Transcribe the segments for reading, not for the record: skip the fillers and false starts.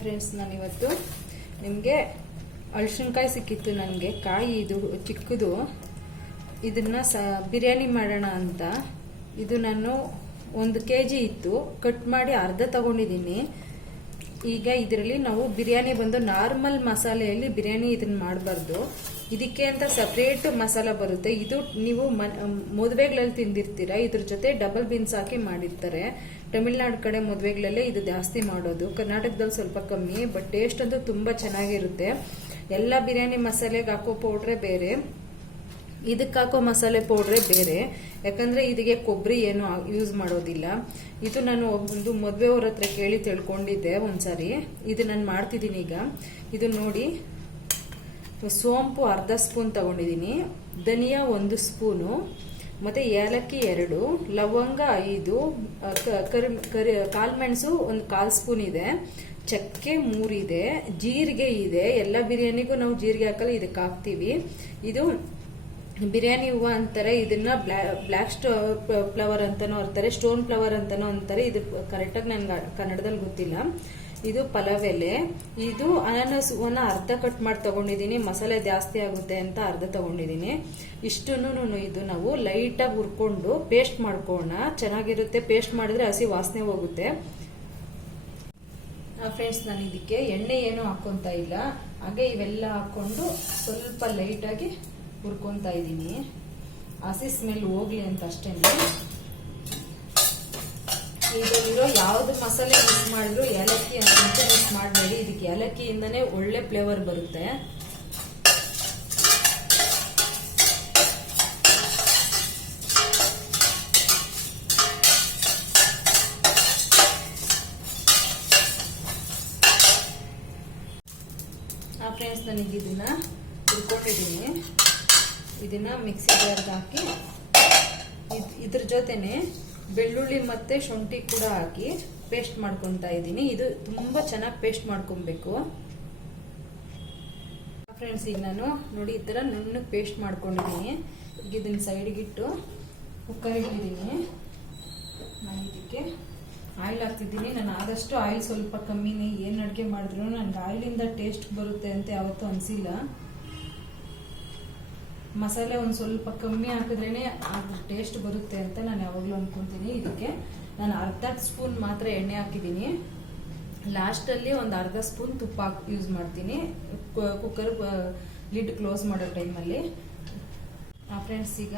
Friends, ನಾನಿವತ್ತು ನಿಮಗೆ ಅಳಸಿನಕಾಯಿ ಸಿಕ್ಕಿತ್ತು. ನನಗೆ ಕಾಯಿ ಇದು ಚಿಕ್ಕದು, ಇದನ್ನ ಬಿರಿಯಾನಿ ಮಾಡೋಣ ಅಂತ. ಇದು ನಾನು 1 kg ಇತ್ತು, ಕಟ್ ಮಾಡಿ ಅರ್ಧ ತಗೊಂಡಿದ್ದೀನಿ. ಈಗ ಇದರಲ್ಲಿ ನಾವು ಬಿರಿಯಾನಿ ಬಂದು ನಾರ್ಮಲ್ ಮಸಾಲೆಯಲ್ಲಿ ಬಿರಿಯಾನಿ ಇದನ್ನ ಮಾಡಬಾರ್ದು. ಇದಕ್ಕೆ ಅಂತ ಸಪ್ರೇಟ್ ಮಸಾಲ ಬರುತ್ತೆ. ಇದು ನೀವು ಮದುವೆಗಳಲ್ಲಿ ತಿಂದಿರ್ತೀರಾ. ಇದ್ರ ಜೊತೆ ಡಬಲ್ ಬೀನ್ಸ್ ಹಾಕಿ ಮಾಡಿರ್ತಾರೆ. ತಮಿಳ್ನಾಡು ಕಡೆ ಮದುವೆಗಳಲ್ಲೇ ಇದು ಜಾಸ್ತಿ ಮಾಡೋದು, ಕರ್ನಾಟಕದಲ್ಲಿ ಸ್ವಲ್ಪ ಕಮ್ಮಿ. ಬಟ್ ಟೇಸ್ಟ್ ಅಂತೂ ತುಂಬಾ ಚೆನ್ನಾಗಿರುತ್ತೆ. ಎಲ್ಲ ಬಿರಿಯಾನಿ ಮಸಾಲೆಗೆ ಹಾಕೋ ಪೌಡ್ರೆ ಬೇರೆ, ಇದಕ್ಕೆ ಹಾಕೋ ಮಸಾಲೆ ಪೌಡ್ರೆ ಬೇರೆ. ಯಾಕಂದ್ರೆ ಇದಕ್ಕೆ ಕೊಬ್ಬರಿ ಏನು ಯೂಸ್ ಮಾಡೋದಿಲ್ಲ. ಇದು ನಾನು ಒಂದು ಮದುವೆಯವ್ರ ಹತ್ರ ಕೇಳಿ ತಿಳ್ಕೊಂಡಿದ್ದೆ ಒಂದ್ಸಾರಿ. ಇದು ನಾನು ಮಾಡ್ತಿದ್ದೀನಿ ಈಗ. ಇದು ನೋಡಿ, ಸೋಂಪು ಅರ್ಧ ಸ್ಪೂನ್ ತಗೊಂಡಿದ್ದೀನಿ, ಧನಿಯಾ 1 ಸ್ಪೂನು, ಮತ್ತೆ ಏಲಕ್ಕಿ 2, ಲವಂಗ 5, ಕಾಳುಮೆಣಸು 1/4 ಸ್ಪೂನ್ ಇದೆ, ಚಕ್ಕೆ 3 ಇದೆ, ಜೀರಿಗೆ ಇದೆ. ಎಲ್ಲ ಬಿರಿಯಾನಿಗೂ ನಾವು ಜೀರಿಗೆ ಹಾಕಲ್ಲ, ಇದಕ್ಕೆ ಹಾಕ್ತಿವಿ. ಇದು ಬಿರಿಯಾನಿ ಹೂವು ಅಂತಾರೆ. ಇದನ್ನ ಬ್ಲ್ಯಾಕ್ ಫ್ಲವರ್ ಅಂತಾನೋ ಅಂತಾರೆ, ಸ್ಟೋನ್ ಫ್ಲವರ್ ಅಂತಾನೋ ಅಂತಾರೆ. ಇದು ಕರೆಕ್ಟಾಗಿ ನನ್ಗೆ ಕನ್ನಡದಲ್ಲಿ ಗೊತ್ತಿಲ್ಲ. ಇದು ಪಲಾವ್ ಎಲೆ. ಇದು ಅನಾನಸ್ ಹೂವನ್ನ ಅರ್ಧ ಕಟ್ ಮಾಡಿ ತಗೊಂಡಿದ್ದೀನಿ, ಮಸಾಲೆ ಜಾಸ್ತಿ ಆಗುತ್ತೆ ಅಂತ ಅರ್ಧ ತಗೊಂಡಿದ್ದೀನಿ. ಇಷ್ಟನ್ನು ಇದು ನಾವು ಲೈಟಾಗಿ ಹುರ್ಕೊಂಡು ಪೇಸ್ಟ್ ಮಾಡ್ಕೋಣ, ಚೆನ್ನಾಗಿರುತ್ತೆ. ಪೇಸ್ಟ್ ಮಾಡಿದ್ರೆ ಹಸಿ ವಾಸನೆ ಹೋಗುತ್ತೆ. ಫ್ರೆಂಡ್ಸ್, ನಾನು ಇದಕ್ಕೆ ಎಣ್ಣೆ ಏನು ಹಾಕೊಂತ ಇಲ್ಲ, ಹಾಗೆ ಇವೆಲ್ಲ ಹಾಕೊಂಡು ಸ್ವಲ್ಪ ಲೈಟಾಗಿ ಹುರ್ಕೊಂತ ಇದ್ದೀನಿ, ಹಸಿ ಸ್ಮೆಲ್ ಹೋಗ್ಲಿ ಅಂತ ಅಷ್ಟೇ. ಇದರಲ್ಲಿರೋ ಯಾವ್ದು ಮಸಾಲೆ ಮಿಕ್ಸ್ ಮಾಡಿದ್ರು ಏಲಕ್ಕಿ ಅಂತ ಮಿಕ್ಸ್ ಮಾಡಬೇಡಿ. ಇದಕ್ಕೆ ಏಲಕ್ಕಿಯಿಂದನೇ ಒಳ್ಳೆ ಫ್ಲೇವರ್ ಬರುತ್ತೆ. ಫ್ರೆಂಡ್ಸ್, ನನಗೆ ಇದನ್ನ ಹುರ್ಕೊಂಡಿದ್ದೀನಿ. ಇದನ್ನ ಮಿಕ್ಸಿ ಜಾರ್ಗೆ ಹಾಕಿ ಇದ್ರ ಜೊತೆನೆ ಬೆಳ್ಳುಳ್ಳಿ ಮತ್ತೆ ಶುಂಠಿ ಕೂಡ ಹಾಕಿ ಪೇಸ್ಟ್ ಮಾಡ್ಕೊಂತ ಇದ್ದೀನಿ. ಇದು ತುಂಬಾ ಚೆನ್ನಾಗಿ ಪೇಸ್ಟ್ ಮಾಡ್ಕೊಬೇಕು ಫ್ರೆಂಡ್ಸ್. ಈಗ ನಾನು ನೋಡಿ ಈ ತರ ನುಣ್ಣಗೆ ಪೇಸ್ಟ್ ಮಾಡ್ಕೊಂಡಿದ್ದೀನಿ. ಈಗ ಇದನ್ನ ಸೈಡ್ಗಿಟ್ಟು ಕುಕ್ಕರ್ ಇಟ್ಟಿದ್ದೀನಿ. ನಾನು ಇದಕ್ಕೆ ಆಯಿಲ್ ಹಾಕ್ತಿದ್ದೀನಿ. ನಾನು ಆದಷ್ಟು ಆಯಿಲ್ ಸ್ವಲ್ಪ ಕಮ್ಮಿನೇ, ಏನು ಅಡುಗೆ ಮಾಡಿದ್ರು ನನಗೆ ಆಯಿಲಿಂದ ಟೇಸ್ಟ್ ಬರುತ್ತೆ ಅಂತ ಯಾವತ್ತೂ ಅನಿಸಿಲ್ಲ. ಮಸಾಲೆ ಒಂದು ಸ್ವಲ್ಪ ಕಮ್ಮಿ ಹಾಕಿದ್ರೇನೆ ಟೇಸ್ಟ್ ಬರುತ್ತೆ ಅಂತ ನಾನು ಯಾವಾಗಲೂ ಅನ್ಕೊಂತೀನಿ. ಇದಕ್ಕೆ ನಾನು ಅರ್ಧ ಸ್ಪೂನ್ ಮಾತ್ರ ಎಣ್ಣೆ ಹಾಕಿದ್ದೀನಿ. ಲಾಸ್ಟಲ್ಲಿ ಒಂದು ಅರ್ಧ ಸ್ಪೂನ್ ತುಪ್ಪ ಯೂಸ್ ಮಾಡ್ತೀನಿ, ಕುಕ್ಕರ್ ಲಿಡ್ ಕ್ಲೋಸ್ ಮಾಡೋ ಟೈಮಲ್ಲಿ. ಫ್ರೆಂಡ್ಸ್, ಈಗ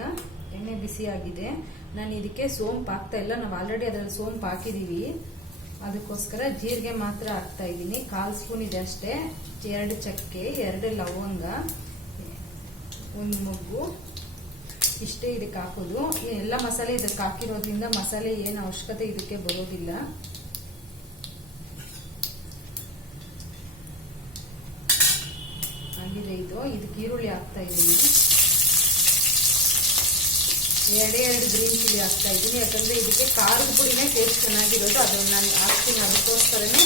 ಎಣ್ಣೆ ಬಿಸಿ ಆಗಿದೆ. ನಾನು ಇದಕ್ಕೆ ಸೋಂಪು ಹಾಕ್ತಾ ಇಲ್ಲ, ನಾವು ಆಲ್ರೆಡಿ ಅದರಲ್ಲಿ ಸೋಂಪು ಹಾಕಿದ್ದೀವಿ. ಅದಕ್ಕೋಸ್ಕರ ಜೀರಿಗೆ ಮಾತ್ರ ಹಾಕ್ತಾ ಇದ್ದೀನಿ. 1/4 ಸ್ಪೂನ್ ಇದೆ ಅಷ್ಟೇ. 2 ಚಕ್ಕೆ, 2 ಲವಂಗ, 1 ಮೊಗ್ಗು, ಇಷ್ಟೇ ಇದಕ್ಕೆ ಹಾಕೋದು. ಎಲ್ಲ ಮಸಾಲೆ ಇದಕ್ಕೆ ಹಾಕಿರೋದ್ರಿಂದ ಮಸಾಲೆ ಏನು ಅವಶ್ಯಕತೆ ಇದಕ್ಕೆ ಬರೋದಿಲ್ಲ. ಆಗಿದೆ ಇದು. ಇದಕ್ಕೆ ಈರುಳ್ಳಿ ಹಾಕ್ತಾ ಇದ್ದೀನಿ. 2 ಗ್ರೀನ್ ಚಿಲ್ಲಿ ಹಾಕ್ತಾ ಇದ್ದೀನಿ. ಯಾಕಂದ್ರೆ ಇದಕ್ಕೆ ಖಾರದ ಪುಡಿನೇ ಟೇಸ್ಟ್ ಚೆನ್ನಾಗಿರೋದು, ಅದನ್ನು ನಾನು ಹಾಕ್ತೀನಿ. ಅದಕ್ಕೋಸ್ಕರನೇ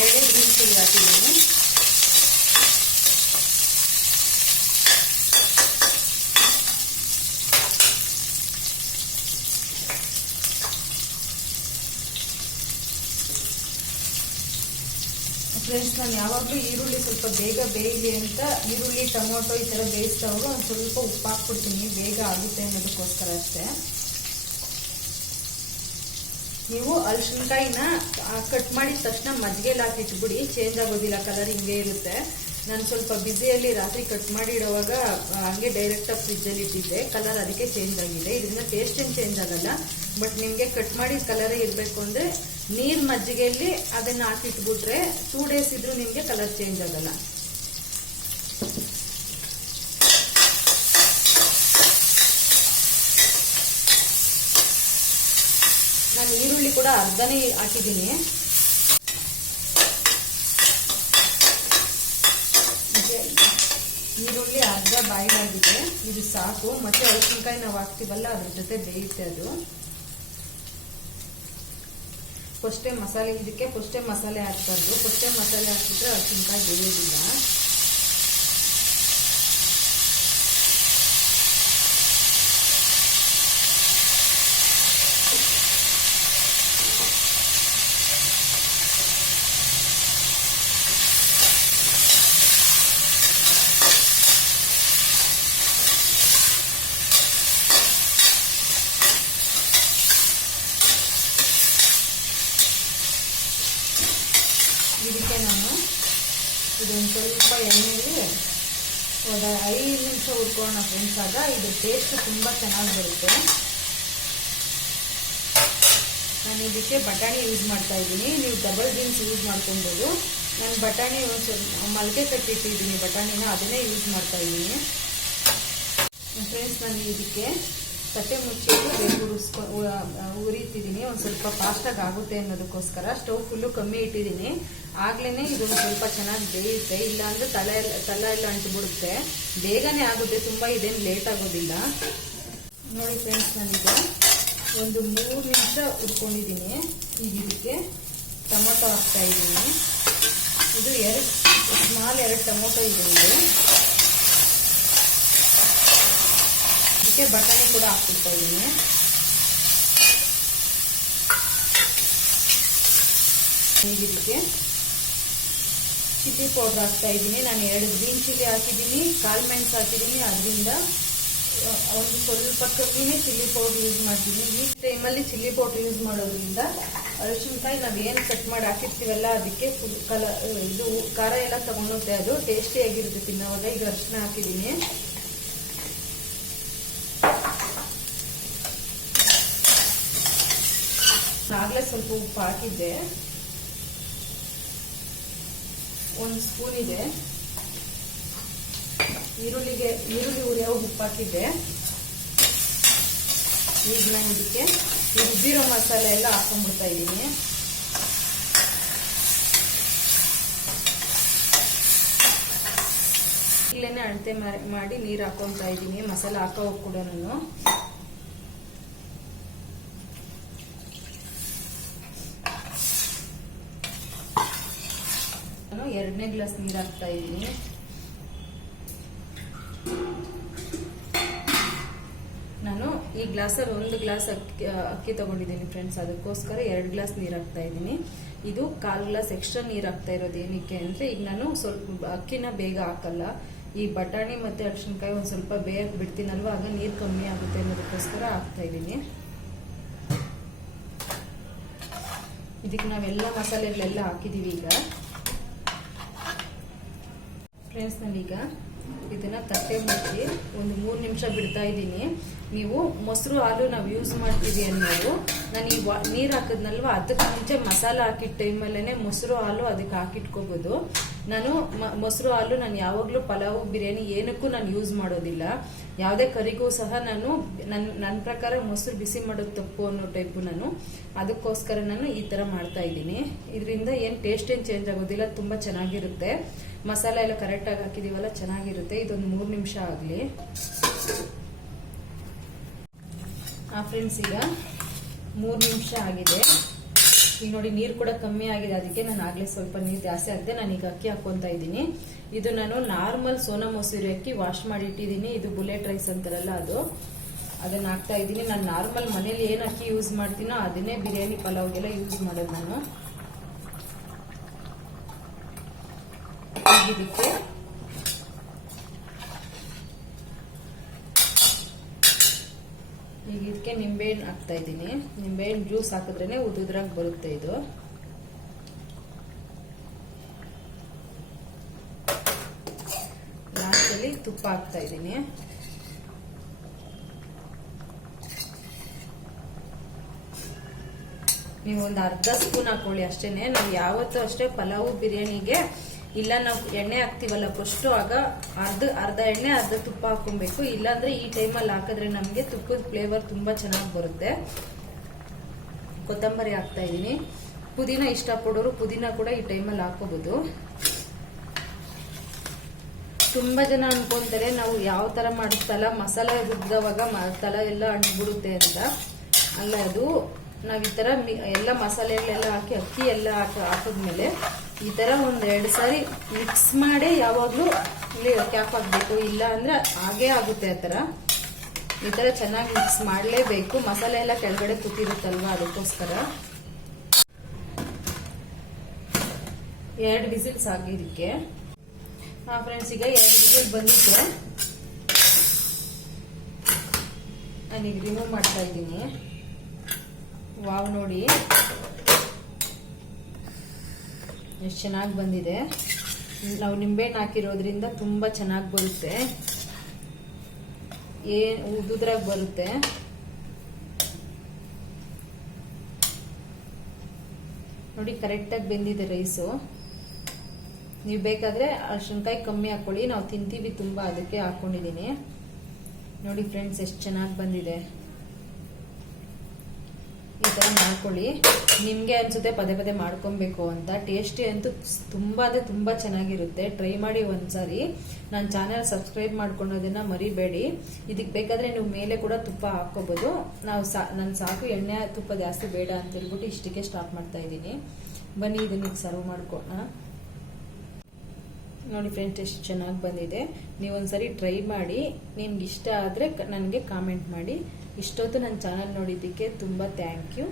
2 ಗ್ರೀನ್ ಚಿಲ್ಲಿ ಹಾಕಿದ್ದೀನಿ. ಫ್ರೆಂಡ್ಸ್, ನಾನು ಯಾವಾಗಲೂ ಈರುಳ್ಳಿ ಸ್ವಲ್ಪ ಬೇಗ ಬೇಯಲಿ ಅಂತ ಈರುಳ್ಳಿ ಟೊಮೊಟೊ ಈ ಥರ ಬೇಯಿಸ್ತಾವಾಗ ಒಂದು ಸ್ವಲ್ಪ ಉಪ್ಪು ಹಾಕ್ಬಿಡ್ತೀನಿ, ಬೇಗ ಆಗುತ್ತೆ ಅನ್ನೋದಕ್ಕೋಸ್ಕರ ಅಷ್ಟೇ. ನೀವು ಅಳಸಿನಕಾಯಿನ ಕಟ್ ಮಾಡಿದ ತಕ್ಷಣ ಮಜ್ಜಿಗೆಲಿ ಹಾಕಿ ಇಟ್ಬಿಡಿ, ಚೇಂಜ್ ಆಗೋದಿಲ್ಲ, ಕಲರ್ ಹಿಂಗೆ ಇರುತ್ತೆ. ನಾನು ಸ್ವಲ್ಪ ಬಿಸಿಯಲ್ಲಿ ರಾತ್ರಿ ಕಟ್ ಮಾಡಿ ಇಡುವಾಗ ಹಂಗೆ ಡೈರೆಕ್ಟಾಗಿ ಫ್ರಿಜ್ಜಲ್ಲಿ ಇಟ್ಟಿದ್ದೆ, ಕಲರ್ ಅದಕ್ಕೆ ಚೇಂಜ್ ಆಗಿದೆ. ಇದರಿಂದ ಟೇಸ್ಟ್ ಏನು ಚೇಂಜ್ ಆಗಲ್ಲ. ಬಟ್ ನಿಮಗೆ ಕಟ್ ಮಾಡಿದ ಕಲರೇ ಇರಬೇಕು ಅಂದರೆ ನೀರು ಮಜ್ಜಿಗೆಯಲ್ಲಿ ಅದನ್ನು ಹಾಕಿಟ್ಬಿಟ್ರೆ 2 ಡೇಸ್ ಇದ್ರೂ ನಿಮಗೆ ಕಲರ್ ಚೇಂಜ್ ಆಗಲ್ಲ. ನಾನು ಈರುಳ್ಳಿ ಕೂಡ ಅರ್ಧನೇ ಹಾಕಿದ್ದೀನಿ. ಈರುಳ್ಳಿ ಅರ್ಧ ಬಾಯ್ಲ್ ಆಗಿದೆ, ಇದು ಸಾಕು. ಮತ್ತೆ ಅಳಸಿನಕಾಯಿ ನಾವು ಹಾಕ್ತೀವಲ್ಲ ಅದ್ರ ಜೊತೆ ಬೇಯುತ್ತೆ ಅದು. ಫಸ್ಟೇ ಮಸಾಲೆ, ಇದಕ್ಕೆ ಫಸ್ಟೇ ಮಸಾಲೆ ಹಾಕ್ಬಾರ್ದು. ಫಸ್ಟೇ ಮಸಾಲೆ ಹಾಕಿದ್ರೆ ಅಳಸಿನಕಾಯಿ ಬೇಯೋದಿಲ್ಲ. ಇದಕ್ಕೆ ನಾನು ಇದೊಂದು ಸ್ವಲ್ಪ ಎಣ್ಣೆಯಲ್ಲಿ ಒಂದು 5 ನಿಮಿಷ ಹುರ್ಕೊಳ್ಳೋಣ ಫ್ರೆಂಡ್ಸ್. ಆಗ ಇದು ಟೇಸ್ಟ್ ತುಂಬ ಚೆನ್ನಾಗಿ ಬರುತ್ತೆ. ನಾನು ಇದಕ್ಕೆ ಬಟಾಣಿ ಯೂಸ್ ಮಾಡ್ತಾ ಇದ್ದೀನಿ. ನೀವು ಡಬಲ್ ಬೀನ್ಸ್ ಯೂಸ್ ಮಾಡ್ಕೊಬೋದು. ನಾನು ಬಟಾಣಿ ಮೊಳಕೆ ಕಟ್ಟಿಟ್ಟಿದ್ದೀನಿ ಬಟಾಣಿನ, ಅದನ್ನೇ ಯೂಸ್ ಮಾಡ್ತಾ ಇದ್ದೀನಿ ಫ್ರೆಂಡ್ಸ್. ನಾನು ಇದಕ್ಕೆ ತಟ್ಟೆ ಮುಚ್ಚಿಟ್ಟು ಬೇಗ ಉರಿತಿದ್ದೀನಿ. ಒಂದು ಸ್ವಲ್ಪ ಫಾಸ್ಟಾಗಿ ಆಗುತ್ತೆ ಅನ್ನೋದಕ್ಕೋಸ್ಕರ ಸ್ಟವ್ ಫುಲ್ಲು ಕಮ್ಮಿ ಇಟ್ಟಿದ್ದೀನಿ. ಆಗ್ಲೇ ಇದೊಂದು ಸ್ವಲ್ಪ ಚೆನ್ನಾಗಿ ಬೇಯುತ್ತೆ. ಇಲ್ಲಾಂದರೆ ತಲೆ ಎಲ್ಲ ಅಂಟುಬಿಡುತ್ತೆ. ಬೇಗನೆ ಆಗುತ್ತೆ, ತುಂಬ ಇದೇನು ಲೇಟ್ ಆಗೋದಿಲ್ಲ. ನೋಡಿ ಫ್ರೆಂಡ್ಸ್, ನಾನೀಗ ಒಂದು 3 ನಿಮಿಷ ಹುರ್ಕೊಂಡಿದ್ದೀನಿ. ಈಗ ಇದಕ್ಕೆ ಟೊಮೊಟೊ ಹಾಕ್ತಾ ಇದ್ದೀನಿ. ಇದು 2 ಟೊಮೊಟೊ ಇದೆ. ಇದಕ್ಕೆ ಬಟಾಣಿ ಕೂಡ ಹಾಕ್ಬಿಡ್ತಾ ಇದ್ದೀನಿ. ಈಗ ಇದಕ್ಕೆ ಚಿಲ್ಲಿ ಪೌಡ್ರ್ ಹಾಕ್ತಾ ಇದ್ದೀನಿ. ನಾನು 2 ಗ್ರೀನ್ ಚಿಲ್ಲಿ ಹಾಕಿದ್ದೀನಿ, ಕಾಳು ಮೆಣಸು ಹಾಕಿದ್ದೀನಿ. ಅದರಿಂದ ಒಂದು ಸ್ವಲ್ಪ ಕಮ್ಮಿನೇ ಚಿಲ್ಲಿ ಪೌಡ್ರ್ ಯೂಸ್ ಮಾಡ್ತೀನಿ. ಈ ಟೈಮಲ್ಲಿ ಚಿಲ್ಲಿ ಪೌಡ್ರ್ ಯೂಸ್ ಮಾಡೋದ್ರಿಂದ ಅರಿಶಿನಕಾಯಿ ನಾವೇನು ಕಟ್ ಮಾಡಿ ಹಾಕಿರ್ತೀವಲ್ಲ ಅದಕ್ಕೆ ಫುಲ್ ಇದು ಖಾರ ಎಲ್ಲ ತಗೊಳುತ್ತೆ. ಅದು ಟೇಸ್ಟಿಯಾಗಿರುತ್ತೆ ತಿನ್ನೋವಾಗ. ಈಗ ಅರಿಶಿನ ಹಾಕಿದ್ದೀನಿ. ಆಗಲೇ ಸ್ವಲ್ಪ ಉಪ್ಪು ಹಾಕಿದ್ದೆ, 1 ಸ್ಪೂನ್ ಇದೆ. ಈರುಳ್ಳಿ ಉರಿಯೋ ಉಪ್ಪು ಹಾಕಿದ್ದೆ. ಈಗ ನಾನು ಇದಕ್ಕೆ ರುಬ್ಬಿರೋ ಮಸಾಲೆ ಎಲ್ಲ ಹಾಕೊಂಡ್ಬಿಡ್ತಾ ಇದ್ದೀನಿ. ಇಲ್ಲೇನೆ ಅಳತೆ ಮಾಡಿ ನೀರು ಹಾಕೊಂತ ಇದ್ದೀನಿ. ಮಸಾಲೆ ಹಾಕೋ ಕೂಡ ನಾನು 2ನೇ ಗ್ಲಾಸ್ ನೀರು ಹಾಕ್ತಾ ಇದ್ದೀನಿ. ನಾನು ಈ ಗ್ಲಾಸಲ್ಲಿ 1 ಗ್ಲಾಸ್ ಅಕ್ಕಿ ತಗೊಂಡಿದ್ದೀನಿ ಫ್ರೆಂಡ್ಸ್. ಅದಕ್ಕೋಸ್ಕರ 2 ಗ್ಲಾಸ್ ನೀರು ಹಾಕ್ತಾ ಇದ್ದೀನಿ. ಇದು 1/4 ಗ್ಲಾಸ್ ಎಕ್ಸ್ಟ್ರಾ ನೀರು ಹಾಕ್ತಾ ಇರೋದು ಏನಕ್ಕೆ ಅಂದರೆ, ಈಗ ನಾನು ಸ್ವಲ್ಪ ಅಕ್ಕಿನ ಬೇಗ ಹಾಕಲ್ಲ. ಈ ಬಟಾಣಿ ಮತ್ತು ಅರಿಶಿನಕಾಯಿ ಒಂದು ಸ್ವಲ್ಪ ಬೇಗ ಬಿಡ್ತೀನಲ್ವ, ಆಗ ನೀರು ಕಮ್ಮಿ ಆಗುತ್ತೆ ಅನ್ನೋದಕ್ಕೋಸ್ಕರ ಹಾಕ್ತಾ ಇದ್ದೀನಿ. ಇದಕ್ಕೆ ನಾವೆಲ್ಲ ಮಸಾಲೆಗಳೆಲ್ಲ ಹಾಕಿದ್ದೀವಿ. ಈಗ ಫ್ರೆಂಡ್ಸ್, ನಾನೀಗ ಇದನ್ನ ತಟ್ಟೆ ಮುಚ್ಚಿ ಒಂದು 3 ನಿಮಿಷ ಬಿಡ್ತಾ ಇದ್ದೀನಿ. ನೀವು ಮೊಸರು ಹಾಲು ನಾವು ಯೂಸ್ ಮಾಡ್ತೀವಿ ಅನ್ನೋದು, ನಾನು ಈ ನೀರು ಹಾಕಿದ್ನಲ್ವ ಅದಕ್ಕೆ ಮುಂಚೆ ಮಸಾಲ ಹಾಕಿದ ಟೈಮಲ್ಲೇ ಮೊಸರು ಹಾಲು ಅದಕ್ಕೆ ಹಾಕಿಟ್ಕೋಬೋದು. ನಾನು ಮೊಸರು ಹಾಲು ನಾನು ಯಾವಾಗಲೂ ಪಲಾವು ಬಿರಿಯಾನಿ ಏನಕ್ಕೂ ನಾನು ಯೂಸ್ ಮಾಡೋದಿಲ್ಲ. ಯಾವುದೇ ಕರಿಗೂ ಸಹ ನಾನು ನನ್ನ ಪ್ರಕಾರ ಮೊಸರು ಬಿಸಿ ಮಾಡೋದು ತಪ್ಪು ಅನ್ನೋ ಟೈಪು ನಾನು. ಅದಕ್ಕೋಸ್ಕರ ನಾನು ಈ ಥರ ಮಾಡ್ತಾ ಇದ್ದೀನಿ. ಇದರಿಂದ ಏನು ಟೇಸ್ಟ್ ಏನು ಚೇಂಜ್ ಆಗೋದಿಲ್ಲ, ತುಂಬ ಚೆನ್ನಾಗಿರುತ್ತೆ. ಮಸಾಲೆ ಎಲ್ಲ ಕರೆಕ್ಟಾಗಿ ಹಾಕಿದೀವಲ್ಲ, ಚೆನ್ನಾಗಿರುತ್ತೆ. ಇದೊಂದು 3 ನಿಮಿಷ ಆಗಲಿ. ಫ್ರೆಂಡ್ಸ್, ಈಗ 3 ನಿಮಿಷ ಆಗಿದೆ. ಈಗ ನೋಡಿ ನೀರು ಕೂಡ ಕಮ್ಮಿ ಆಗಿದೆ. ಅದಕ್ಕೆ ನಾನು ಆಗಲೇ ಸ್ವಲ್ಪ ನೀರು ಜಾಸ್ತಿ ಆಗಿದೆ. ನಾನು ಈಗ ಅಕ್ಕಿ ಹಾಕ್ಕೊಂತ ಇದ್ದೀನಿ. ಇದು ನಾನು ನಾರ್ಮಲ್ ಸೋನಾ ಮಸೂರಿ ಅಕ್ಕಿ ವಾಶ್ ಮಾಡಿ ಇಟ್ಟಿದ್ದೀನಿ. ಇದು ಬುಲೆಟ್ ರೈಸ್ ಅಂತಾರಲ್ಲ ಅದನ್ನ ಹಾಕ್ತಾ ಇದ್ದೀನಿ. ನಾನು ನಾರ್ಮಲ್ ಮನೇಲಿ ಏನು ಅಕ್ಕಿ ಯೂಸ್ ಮಾಡ್ತೀನೋ ಅದನ್ನೇ ಬಿರಿಯಾನಿ ಪಲಾವ್ಗೆಲ್ಲ ಯೂಸ್ ಮಾಡೋದು ನಾನು. ಇದಕ್ಕೆ ಈಗ ಇದಕ್ಕೆ ನಿಂಬೆಹಣ್ಣು ಹಾಕ್ತಾ ಇದ್ದೀನಿ. ನಿಂಬೆಹಣ್ಣು ಜ್ಯೂಸ್ ಹಾಕಿದ್ರೇನೆ ಉದುದ್ರಾಗಿ ಬರುತ್ತೆ. ಇದು ಲಾಸ್ಟಲ್ಲಿ ತುಪ್ಪ ಹಾಕ್ತಾ ಇದ್ದೀನಿ. ನೀವು ಒಂದು ಅರ್ಧ ಸ್ಪೂನ್ ಹಾಕೊಳ್ಳಿ ಅಷ್ಟೇನೆ. ನಾವು ಯಾವತ್ತೂ ಅಷ್ಟೇ ಪಲಾವು ಬಿರಿಯಾನಿಗೆ ಇಲ್ಲ ನಾವು ಎಣ್ಣೆ ಹಾಕ್ತಿವಲ್ಲ ಫಸ್ಟ್, ಆಗ ಅರ್ಧ ಎಣ್ಣೆ ಅರ್ಧ ತುಪ್ಪ ಹಾಕೊಬೇಕು. ಇಲ್ಲಾಂದ್ರೆ ಈ ಟೈಮಲ್ಲಿ ಹಾಕಿದ್ರೆ ನಮಗೆ ತುಪ್ಪದ ಫ್ಲೇವರ್ ತುಂಬಾ ಚೆನ್ನಾಗಿ ಬರುತ್ತೆ. ಕೊತ್ತಂಬರಿ ಹಾಕ್ತಾ ಇದ್ದೀನಿ. ಪುದೀನ ಇಷ್ಟಪಡೋರು ಪುದೀನ ಕೂಡ ಈ ಟೈಮಲ್ಲಿ ಹಾಕೋಬಹುದು. ತುಂಬಾ ಜನ ಅನ್ಕೊಂತಾರೆ ನಾವು ಯಾವ ತರ ಮಾಡಿಸ್ತಲ್ಲ ಮಸಾಲೆ ರುಬ್ಬಿದವಾಗ ತಲೆ ಎಲ್ಲ ಅಂಟ್ಬಿಡುತ್ತೆ ಅಂತ. ಅಲ್ಲ, ಅದು ನಾವ್ ಈ ತರ ಎಲ್ಲ ಮಸಾಲೆಗಳೆಲ್ಲ ಹಾಕಿ ಅಕ್ಕಿ ಎಲ್ಲ ಹಾಕಿದ್ಮೇಲೆ ಈ ತರ 1-2 ಸಾರಿ ಮಿಕ್ಸ್ ಮಾಡಿ ಯಾವಾಗ್ಲೂ ಕ್ಯಾಪ್ ಹಾಕ್ಬೇಕು. ಇಲ್ಲ ಅಂದ್ರೆ ಹಾಗೇ ಆಗುತ್ತೆ. ಆ ತರ ಈ ತರ ಚೆನ್ನಾಗಿ ಮಿಕ್ಸ್ ಮಾಡಲೇಬೇಕು. ಮಸಾಲೆ ಎಲ್ಲ ಕೆಳಗಡೆ ಕೂತಿರುತ್ತಲ್ವಾ, ಅದಕ್ಕೋಸ್ಕರ 2 ವಿಸಿಲ್ಸ್ ಆಗಿದ್ದಕ್ಕೆ. ಫ್ರೆಂಡ್ಸ್, ಈಗ 2 ವಿಸಿಲ್ ಬಂದಿತ್ತು. ನಾನೀಗ ರಿಮೂವ್ ಮಾಡ್ತಾ ಇದ್ದೀನಿ. ವಾವ್, ನೋಡಿ ಎಷ್ಟು ಚೆನ್ನಾಗಿ ಬಂದಿದೆ. ನಾವು ನಿಂಬೆಹಣ್ಣು ಹಾಕಿರೋದ್ರಿಂದ ತುಂಬ ಚೆನ್ನಾಗಿ ಬರುತ್ತೆ, ಉದುದ್ರಾಗಿ ಬರುತ್ತೆ. ನೋಡಿ ಕರೆಕ್ಟಾಗಿ ಬೆಂದಿದೆ ರೈಸು. ನೀವು ಬೇಕಾದರೆ ಅರಿಶಿನಕಾಯಿ ಕಮ್ಮಿ ಹಾಕ್ಕೊಳ್ಳಿ, ನಾವು ತಿಂತೀವಿ ತುಂಬ, ಅದಕ್ಕೆ ಹಾಕ್ಕೊಂಡಿದ್ದೀನಿ. ನೋಡಿ ಫ್ರೆಂಡ್ಸ್ ಎಷ್ಟು ಚೆನ್ನಾಗಿ ಬಂದಿದೆ. ಈ ಥರ ಮಾಡ್ಕೊಳ್ಳಿ. ನಿಮಗೆ ಅನಿಸುತ್ತೆ ಪದೇ ಪದೇ ಮಾಡ್ಕೊಬೇಕು ಅಂತ. ಟೇಸ್ಟಿ ಅಂತೂ ತುಂಬ ಅಂದರೆ ತುಂಬ ಚೆನ್ನಾಗಿರುತ್ತೆ. ಟ್ರೈ ಮಾಡಿ ಒಂದ್ಸಾರಿ. ನನ್ನ ಚಾನೆಲ್ ಸಬ್ಸ್ಕ್ರೈಬ್ ಮಾಡ್ಕೊಳ್ಳೋದನ್ನ ಮರಿಬೇಡಿ. ಇದಕ್ಕೆ ಬೇಕಾದರೆ ನೀವು ಮೇಲೆ ಕೂಡ ತುಪ್ಪ ಹಾಕ್ಕೋಬೋದು. ನಾನು ಸಾಕು, ಎಣ್ಣೆ ತುಪ್ಪ ಜಾಸ್ತಿ ಬೇಡ ಅಂತ ಹೇಳ್ಬಿಟ್ಟು ಇಷ್ಟಕ್ಕೆ ಸ್ಟಾಪ್ ಮಾಡ್ತಾ ಇದ್ದೀನಿ. ಬನ್ನಿ ಇದನ್ನ ಸರ್ವ್ ಮಾಡ್ಕೋಣ. ನೋಡಿ ಫ್ರೆಂಡ್ಸ್ ಎಷ್ಟು ಚೆನ್ನಾಗಿ ಬಂದಿದೆ. ನೀವೊಂದ್ಸರಿ ಟ್ರೈ ಮಾಡಿ. ನಿಮ್ಗೆ ಇಷ್ಟ ಆದರೆ ನನಗೆ ಕಾಮೆಂಟ್ ಮಾಡಿ. ಇಷ್ಟೊತ್ತು ನನ್ನ ಚಾನಲ್ ನೋಡಿದ್ದಕ್ಕೆ ತುಂಬ ಥ್ಯಾಂಕ್ ಯು.